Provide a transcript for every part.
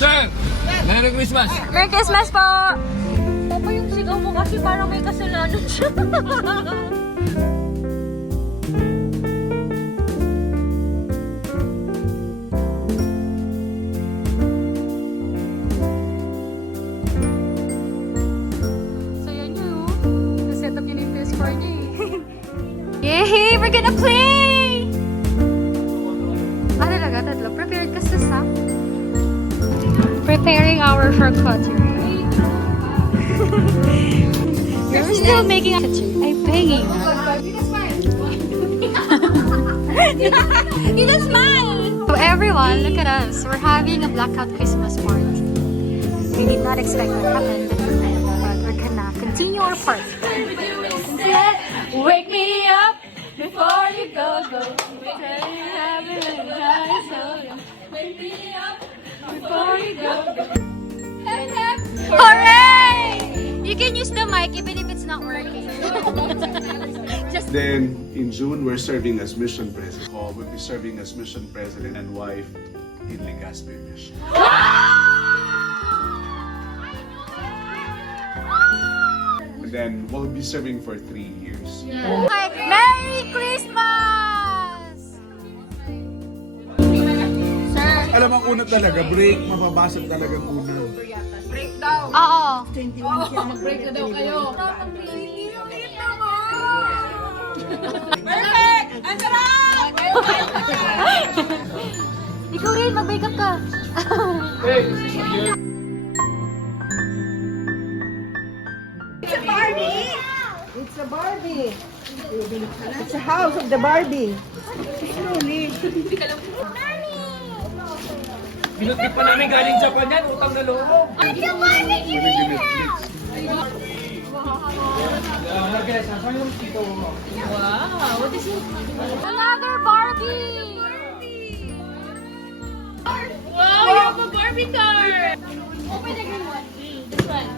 Sir! Merry Christmas! Merry Christmas po! Papa, yung sigaw mo kasi parang may kasalanan siya. So yun yun. Na-set up yun yung PS4 niya eh. Yay! We're gonna play! Ah, talaga? Tatlo? Prepared ka sis ha? Preparing our for cutlery. We're still making a cutlery. I'm begging. He just smile! So everyone, look at us. We're having a blackout Christmas party. We did not expect what happened, but we're gonna continue our party. Wake me up before you go. Wake me up before you go. Hooray! You can use the mic even if it's not working. Just Then in June, we're serving as mission president. We'll be serving as mission president and wife in Legazpi Mission. And then we'll be serving for 3 years. Merry Christmas! Sir? Alam ang una talaga, break, mababasag talaga ang una. Oo. Mag-break na daw kayo. Perfect! Ang sarap! Ikaw rin, mag-wake up ka. It's a Barbie. It's a house of the Barbie. Binutbit pa namin galing Japan yan, utang na loob. Another Barbie! Wow, you have a Barbie car! Open the green one. This one.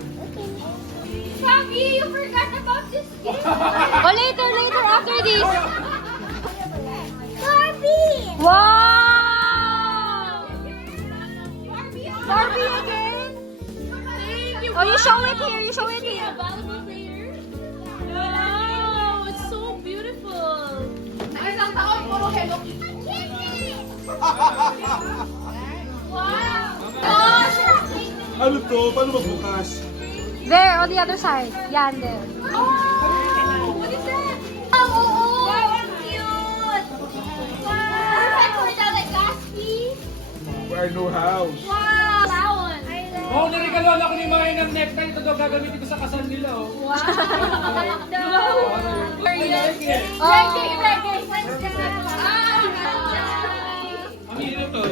Fabi, you forgot about this gift. Oh, later, after this. Barbie! Wow! Barbie again? Thank you. Oh, you show it here, you show it here. Available here. Wow, it's so beautiful. Ano to? Paano magbukas? There, on the other side. Yan, there. What is that? Oh, wow, ang cute! Wow! Perfect for the Legazpi. For our new house. Wow! That one. Oo, nirigalo ako ni Maya ng necktie. Ito daw gagamitin ko sa kasal nila. Oh. Wow! Reggae! Reggae! Ang hirap to.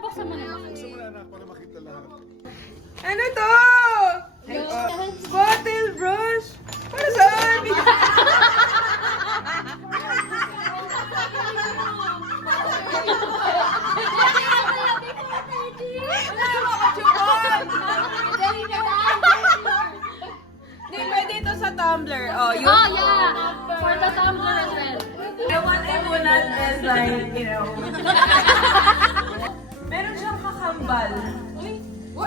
Buksan mo na. Simula na para makita lahat. Ano to? Bottle brush. Para saan? Hindi, pwede ito sa tumbler. Oh, you Oh, yeah! For the tumbler as well. I want imunan as like, you know. Meron siyang kakambal.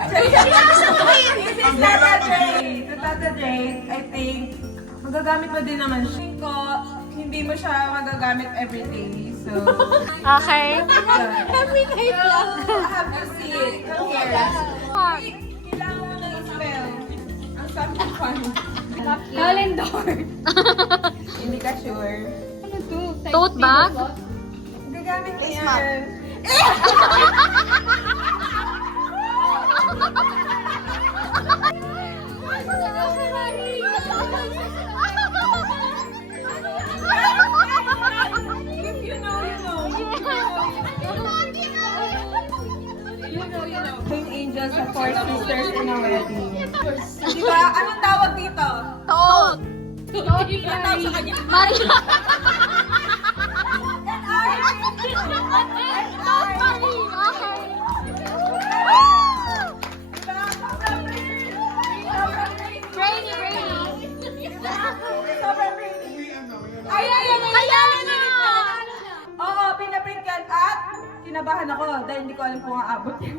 This is Tata Dre. To Tata Dre, I think, magagamit mo din naman siya. Tingin ko, hindi mo siya magagamit everyday. So, Okay. everyday lang. I have to see it. Come here. Kailangan mo na i-spell. Ang something fun. Calendar. Hindi ka sure. Tote bag? Gagamit ko yan. If you know, you know. Twin angels sa Four Sisters in a Wedding. Diba? Anong tawag dito? Tote. Anong tawag sa kanya? Maria. Sobrang ko aabot yan.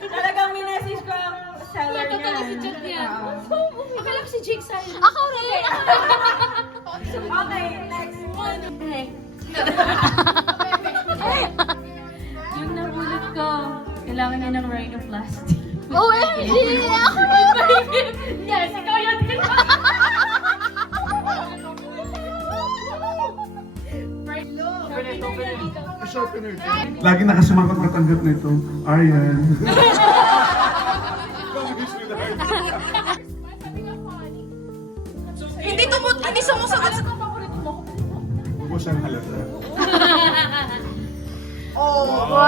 Talagang minessage ko ang seller niya. Totoo si Jack yan. Akala ko si Jake sa'yo. Ako rin! Okay, next one. Yung nahulog ko, kailangan niya ng rhinoplasty. OMG! Ako rin! Yes, ikaw yun. Lagi nakasumakot katanggap nito. Aryan. Hindi sumusagot sa... Ubus ang halata. Wow!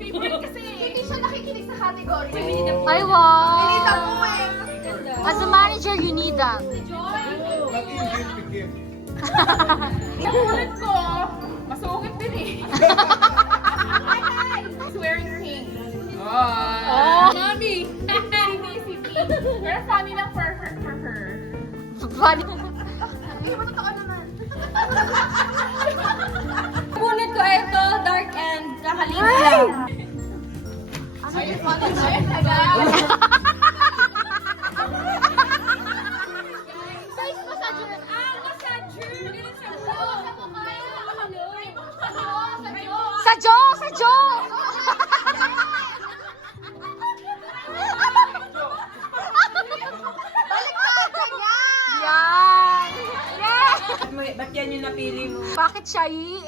Hindi siya nakikinig sa category. Ay, wow! As a manager, you need that. Nakulat ko, masukit din eh. He's wearing pink. Oh! Mommy! Si P. Pero funny lang for her. Funny. Bunot ko ito, dark and nakalimutan lang. Sa Joe! Sa Joe! Yan! Yes! Ba't yan yung napili mo? Bakit siya i?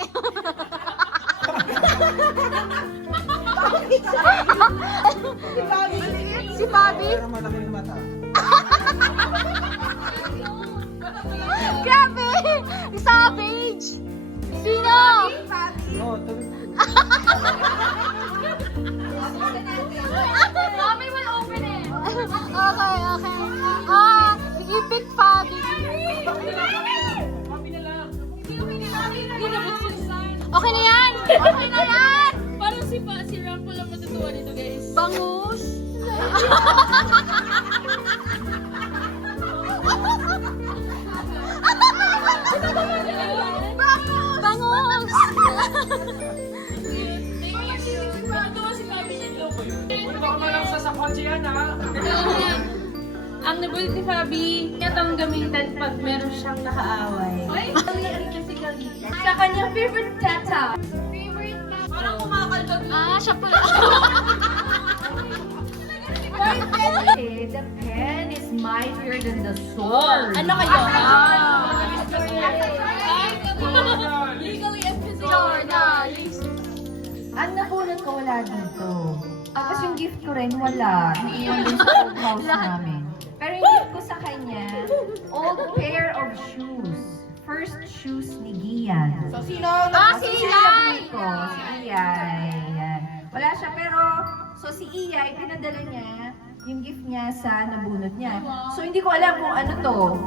Si Bobby? Grabe! Savage! Sino? Mommy will open it. Okay, okay. You pick Fabi. Okay na yan! Okay na yan! Parang si Ram lang matutuwa nito, guys. Bangus! Bangus! Matutuwa si Fabi nito. Baka malang sa kotse yan, ha? Ang nabulot ni Fabi, niya itong gamitan pag meron siyang nakaaway. Sa kanyang favorite tata. Parang kumakaldog. Siya pala. The pen is mightier than the sword. Ano kayo? Legally and physically. Ang nabunot ko wala dito. Tapos yung gift ko rin wala. Iyon din sa old house namin. Pero yung gift ko sa kanya, old pair of shoes. First shoes ni Gian. So, Si si Iyay! ko, si Iyay. Yan. Wala siya, pero so si Iyay, pinadala niya yung gift niya sa nabunot niya. So, hindi ko alam kung ano to.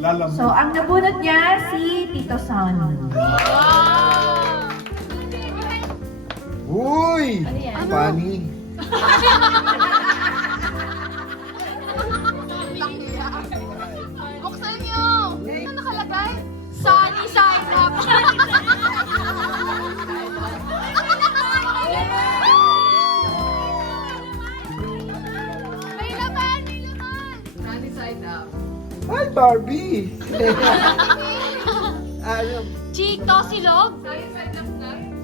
Lalam. So, ang nabunot niya, si Tito Sonny. Uy! Funny. Buksan niyo! Ano nakalagay? Sunny side up! May laman! May laman! Sunny side up. Hi, Barbie! Ano? Chito, silog?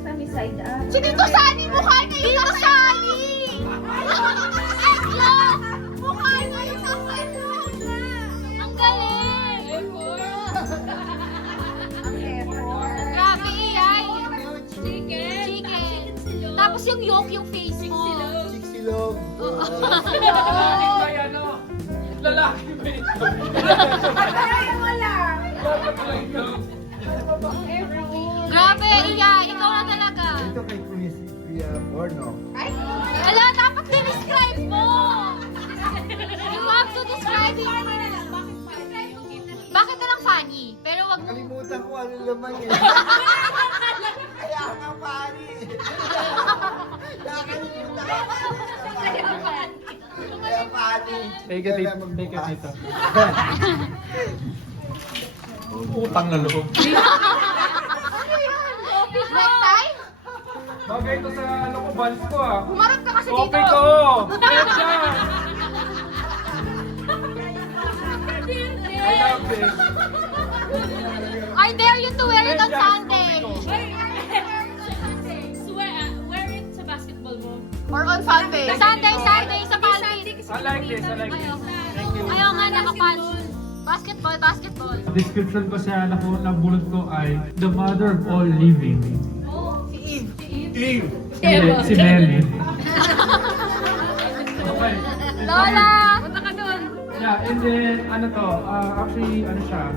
Sunny side up. Si Tito Sunny! Mukha niya yung Tito Sunny! Eggnog! Mukha niya yung nasa eggnog na! Ang galing! Grabe, Iyay! Chicken! Tapos yung yolk, yung face mo. Silog. Lalaki ba yan, no? Lalaki ba ito? Grabe, Iyay! Ikaw na talaga! Ito kay Kuya Borno. Ala, dapat describe mo! You have to describe it. Bakit na lang funny? Pero wag mo... Kalimutan ko ano laman eh. Kaya nga funny. Nakalimutan ko. Kaya funny. Take it, take it, tito. Utang na loob. Necktie? Bagay ito sa ano ko, bands ko ah. Humarap ka kasi dito. Okay ko! Kaya! I love this. I dare you to wear it on Sunday. Wear it sa basketball mo. Or on Sunday. Sunday sa panty. I like this, I like this. Thank you. Ayaw nga, nakapants. Basketball. Description ko sa nabulot ko ay the mother of all living. Eve. Si Nelly. Okay. Lola! Punta ka dun. Yeah, and then ano to, actually ano siya,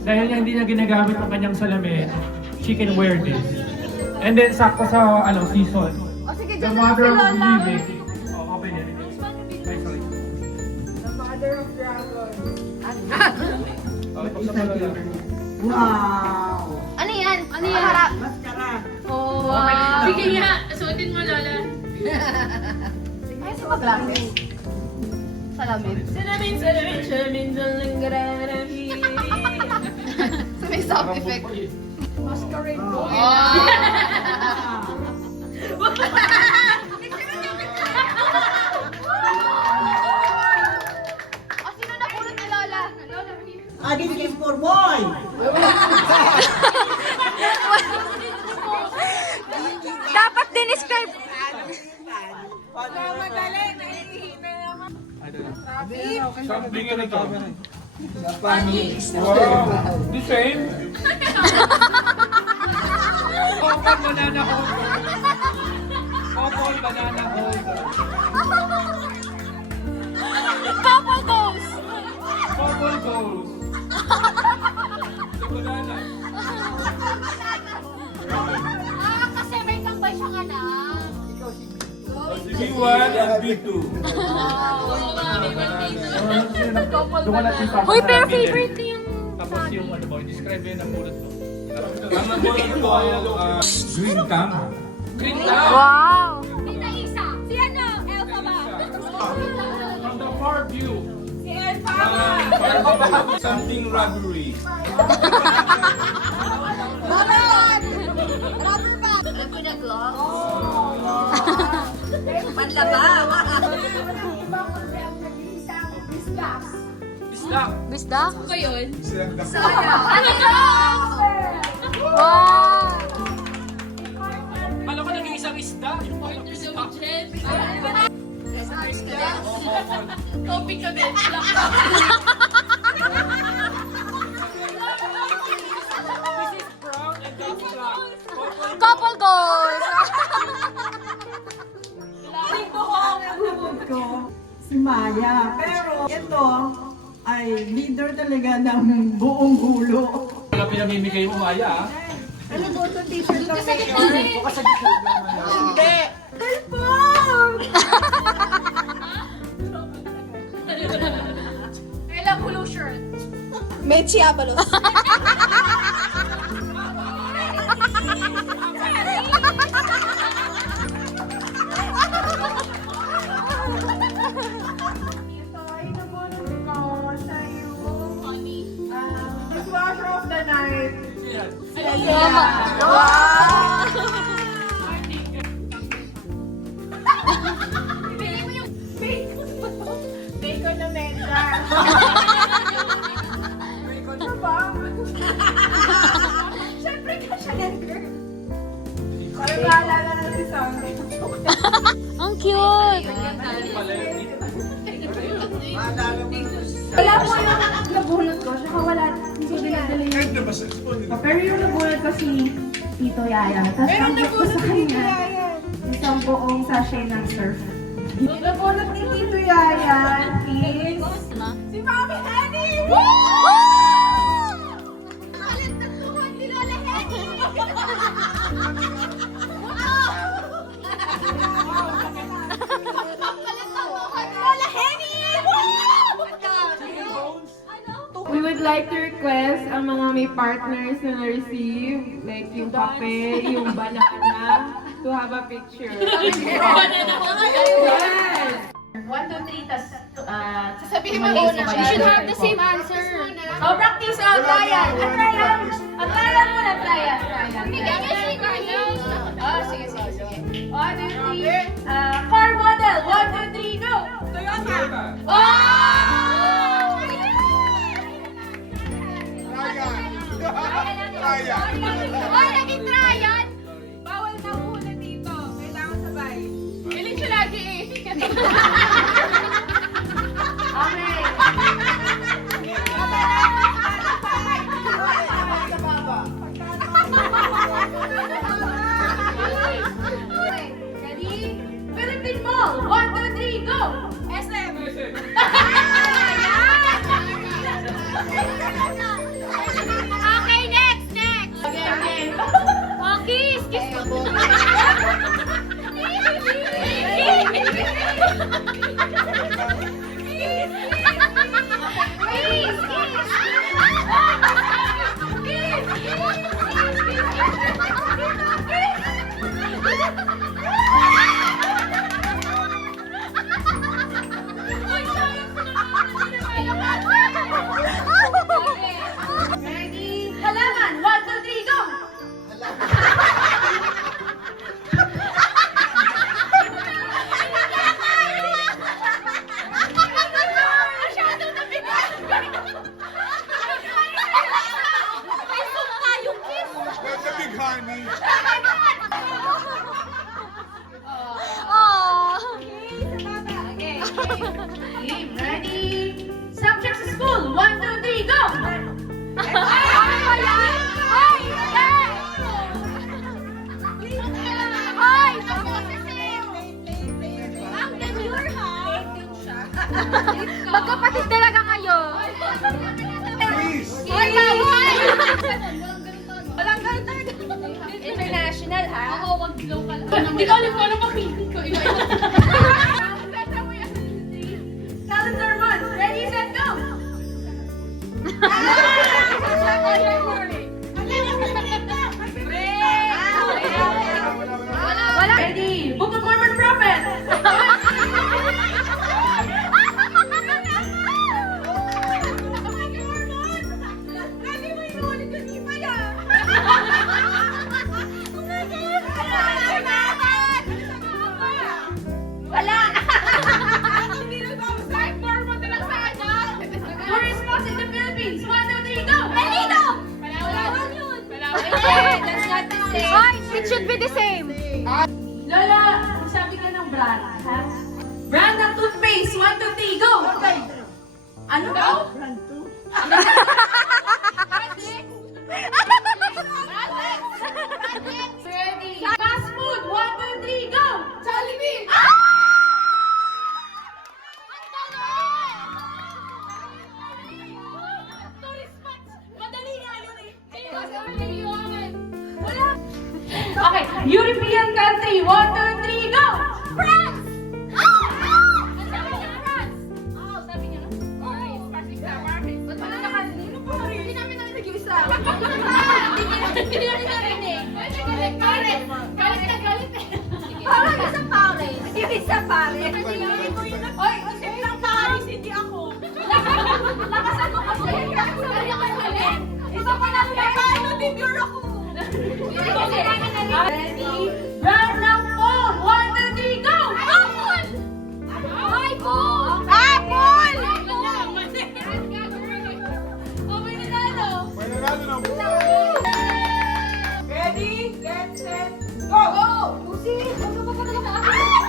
dahil niya hindi niya ginagamit ang kanyang salamin, she can wear this. And then sakto sa season. O sige, The dyan na mother si of Lola. living. Oh, open it. Ay, sorry. The mother of dragons. Tapos na pala. Wow! Ano yan? Harap. Maskara. Oh, wow. Sige nga, suotin mo, Lola. Ay, sa mag-glasses. Salamin. Salamin, dalang gararabi. So may sound effect. O, sino napulot ni Lola? This is for boy! Dapat din-describe. Something in ito. Wow. The same. Popol banana holder. Popol banana holder. Purple goes. Popol goes. The banana. Kasi may tambay siyang anak. B1 and B2. Doon ka natin sa Hoy, pero favorite niya yung... Tapos yung ano ba, describe yun ang bulot ko. Ang bulot ko ay green thumb. Green thumb! Wow! Tita Isa. Si ano? Elsa ba? From the far view. Si Elsa. Something rubbery. Rubber band! Alam ko na gloves. Panlaba! Bisdak. Bisdak? Ba yun? Ano to? Wow! Alam ko nag-iisang isda. Topic ka din. Brown and that's black. Couple goals! ko si Maya. Pero ito ay leader talaga ng buong hulo. Wala pinamimigay mo, Maya, ah. Ano po ito t-shirt ng mayor? Hindi. Kalpong! Kailang blue shirt. Mechi Abalos. Ito ay nabulot ko sa iyong dishwasher of the night. Wow! Bacon na menta. Bacon na ba? Siyempre ka siya yan, girl. Parang naalala na si Sandy. Ang cute! Wala po yung nabunot ko. Saka wala. Hindi ko dinadala yung... Pero yung nabunot ko si Tito Yaya. Tapos ang gift ko sa kanya, isang buong sachet ng surf. Yung nabunot ni Tito Yaya is... Si Mami Henny! Kalit na tuhod ni Lola Henny! Lola Henny! We would like to request ang mga may partners na na-receive, like yung kape, yung banana, to have a picture. Banana. Yes! 1, 2, 3, tas Sabihin mo tumalis muna. ka. You should have the same answer. Oh, practice out, Ryan. Trial. Trial muna, trial. Bigyan niyo si Ryan. Oh, sige. 1, 2, 3. Car model. 1, 2, 3, go. Toyota. Oh! Ay, naging Ryan. Bawal na muna dito. Kailangan sabay. Piling siya lagi eh. Okay. Ready? Philippine Mall. 1, 2, 3, go. SM. Okay, next. Okay. Oh, kiss. Ready? Halaman. 1, 2, 3, go. That's a big honey. Okay. Game. Ready? Subjects to school. 1, 2, 3, go. Magkapatid talaga kayo. Please. Ay, bawal! Walang ganun talaga. International, ha? Oo, wag local. Hindi ko alam kung ano pakinig ko. Calendar month. Ready, set, go! Wala. Ready? Book of Mormon Prophet. Wala. Tourist spots in the Philippines. 1, 2, 3, go! Benito! Palawan yun. That's not the same. Ay, it should be the same. Lola, sabi ka ng brand, ha? Brand ng toothpaste. 1, 2, 3, go! Ano? Brand 2. Ready? Fast food. 1, 2, 3, go! Jollibee! Okay, European country. 1, 2, 3, go! France! Ang sabi niya, France! Sabi niya, Paris na, Paris. Ba't ba nakakasin? Hindi namin narinig yung isa. Hindi namin narinig. Paris. Galit na galit eh. Parang isa Paris. Yung isa Paris. Oy, isip lang Paris, hindi ako. Lakasan mo kasi. Isa pa lang kayo. Paano figure ako? Ready? Brand ng phone. 1, 2, 3, go! Apple! iPhone! Apple! Oh, may nanalo. Mananalo ng Ready? Get set, go! Go! Lucy, ano ba talaga na ako? Ay!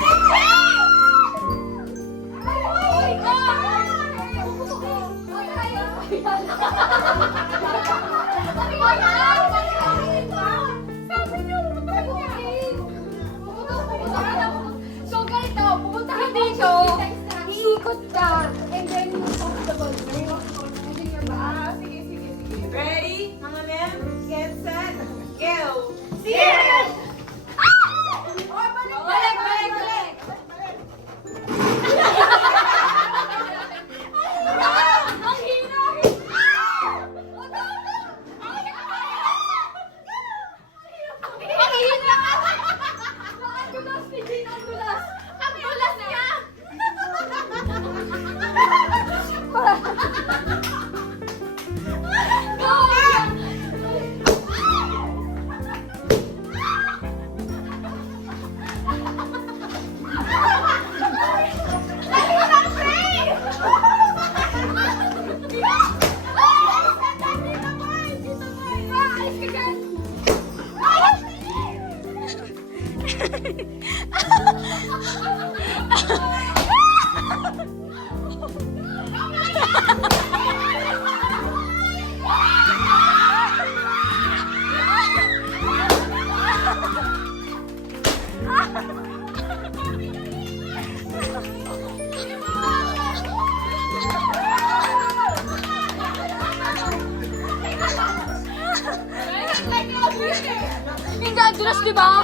Hindi, andulas, di ba?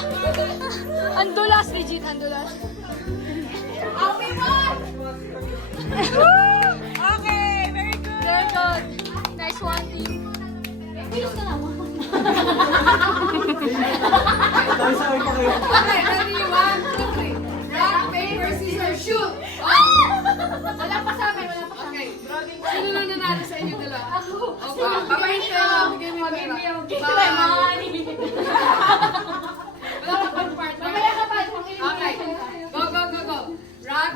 Andulas, legit, andulas. Okay, very good. Very good. Nice one, team. Okay, ready? 1, 2, 3. Rock, paper, scissors, shoot! Wala pa sa amin, wala pa sa amin. Okay. Sino na nanalo sa inyo dalawa? Ako. Okay. Babayin kayo. Bigyan mo yung pera. Bye. Wala ka pang part. Mamaya ka pa. Okay. Go, go, go, go. Rock,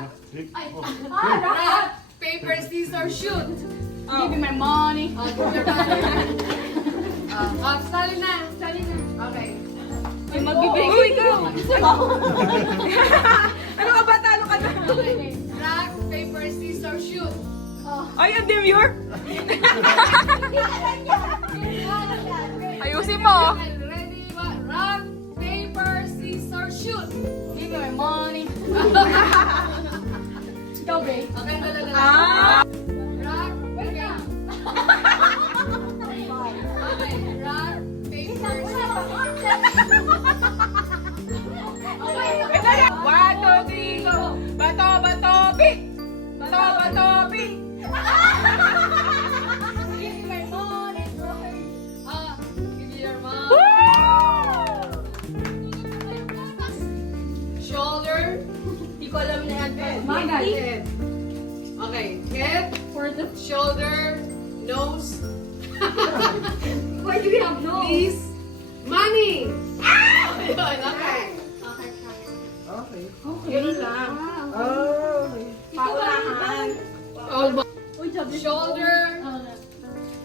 rock, paper, scissors, shoot! Give me my money. Oh, give your money. Sali na. Sali na. Okay. Magbibigay ko. Ano ka ba? Talo ka na. Rock, paper, scissors, shoot! Ay, ang demure! Ayusin mo. Ready? Rock, paper, scissors, shoot! Give me my money. Ikaw, babe. Okay, dala. Rock, paper. Okay, rock, paper, One, two, three, go! Bato, bato, pick! Bato, bato, pick! Give me my money. Give me your mom. Shoulder. Di ko alam na yan. Head. Okay. Head. Shoulder. Nose. Why do we have no? Knees. Money. Ayun, okay. Okay. Ganun lang. Okay. Paulahan. Shoulder.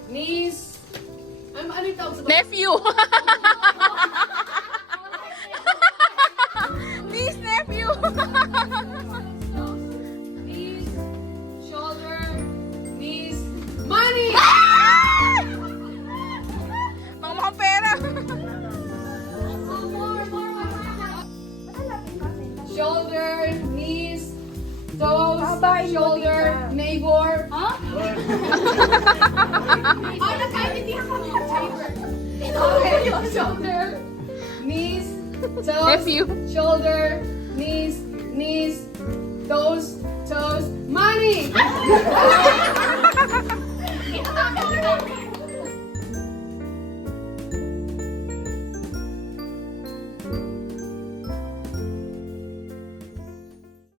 Knees. Ano yung tawag sa Nephew. Miss nephew. Knees, shoulder, knees, money! Mga mukhang pera. Shoulder, knees, toes, shoulder, neighbor. Huh? Oh, nagkaintindihan kami ng neighbor. Okay, shoulder, knees, toes, Nephew. shoulder, knees, toes, money!